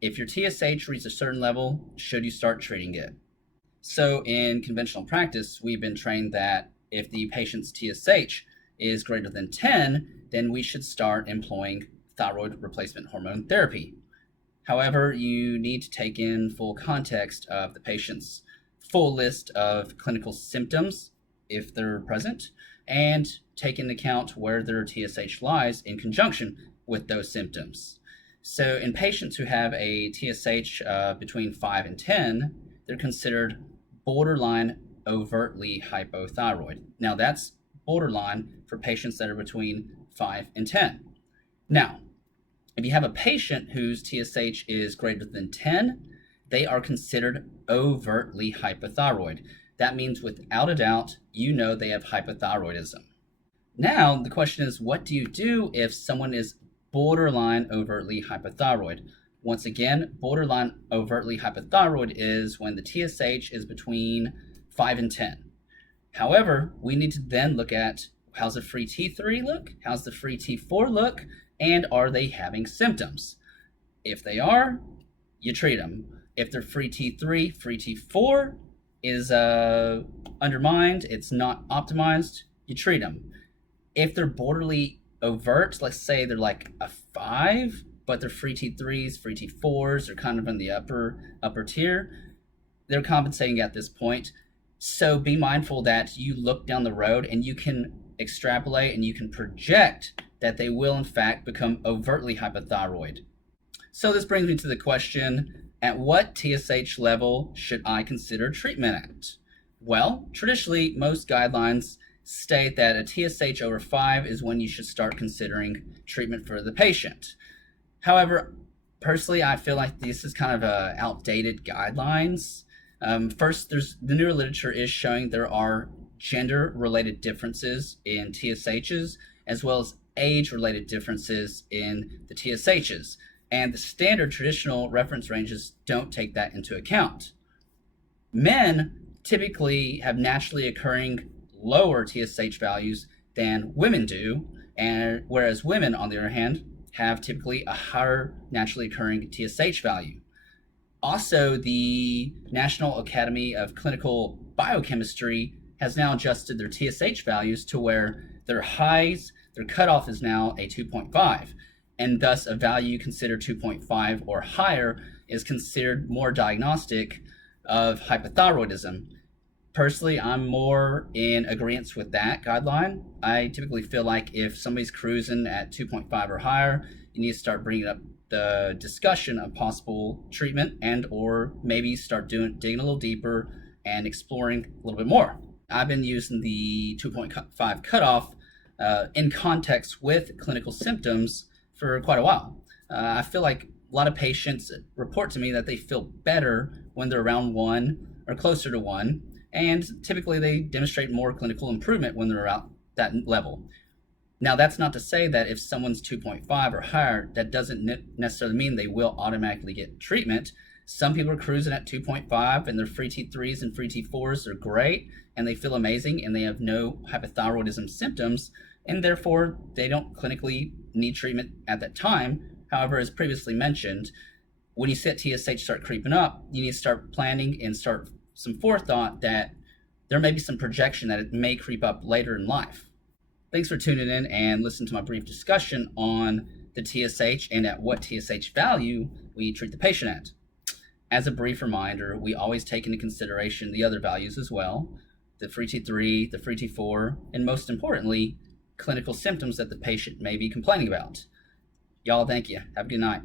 If your TSH reaches a certain level, should you start treating it? So in conventional practice, we've been trained that if the patient's TSH is greater than 10, then we should start employing thyroid replacement hormone therapy. However, you need to take in full context of the patient's full list of clinical symptoms, if they're present, and take into account where their TSH lies in conjunction with those symptoms. So in patients who have a TSH between 5 and 10, they're considered borderline overtly hypothyroid. Now that's borderline for patients that are between 5 and 10. Now, if you have a patient whose TSH is greater than 10, they are considered overtly hypothyroid. That means without a doubt, you know they have hypothyroidism. Now, the question is, what do you do if someone is borderline overtly hypothyroid? Once again, borderline overtly hypothyroid is when the TSH is between 5 and 10. However, we need to then look at how's the free T3 look, how's the free T4 look, and are they having symptoms? If they are, you treat them. If their free T3, free T4 is undermined, it's not optimized, you treat them. If they're borderly overt, let's say they're like a 5, but their free T3s, free T4s are kind of in the upper tier, they're compensating at this point. So be mindful that you look down the road and you can extrapolate and you can project that they will in fact become overtly hypothyroid. So this brings me to the question, at what TSH level should I consider treatment at? Well, traditionally, most guidelines state that a TSH over 5 is when you should start considering treatment for the patient. However, personally, I feel like this is kind of outdated guidelines. First, the newer literature is showing there are gender-related differences in TSHs, as well as age-related differences in the TSHs. And the standard traditional reference ranges don't take that into account. Men typically have naturally occurring lower TSH values than women do, and whereas women, on the other hand, have typically a higher naturally occurring TSH value. Also, the National Academy of Clinical Biochemistry has now adjusted their TSH values to where their highs, their cutoff is now a 2.5, and thus a value considered 2.5 or higher is considered more diagnostic of hypothyroidism. Personally, I'm more in agreement with that guideline. I typically feel like if somebody's cruising at 2.5 or higher, you need to start bringing up the discussion of possible treatment and or maybe start digging a little deeper and exploring a little bit more. I've been using the 2.5 cutoff in context with clinical symptoms for quite a while. I feel like a lot of patients report to me that they feel better when they're around 1 or closer to 1, and typically they demonstrate more clinical improvement when they're at that level. Now, that's not to say that if someone's 2.5 or higher, that doesn't necessarily mean they will automatically get treatment. Some people are cruising at 2.5 and their free T3s and free T4s are great and they feel amazing and they have no hypothyroidism symptoms, and therefore they don't clinically need treatment at that time. However, as previously mentioned, when you see that TSH start creeping up, you need to start planning and start some forethought that there may be some projection that it may creep up later in life. Thanks for tuning in and listening to my brief discussion on the TSH and at what TSH value we treat the patient at. As a brief reminder, we always take into consideration the other values as well, the free T3, the free T4, and most importantly, clinical symptoms that the patient may be complaining about. Y'all, thank you. Have a good night.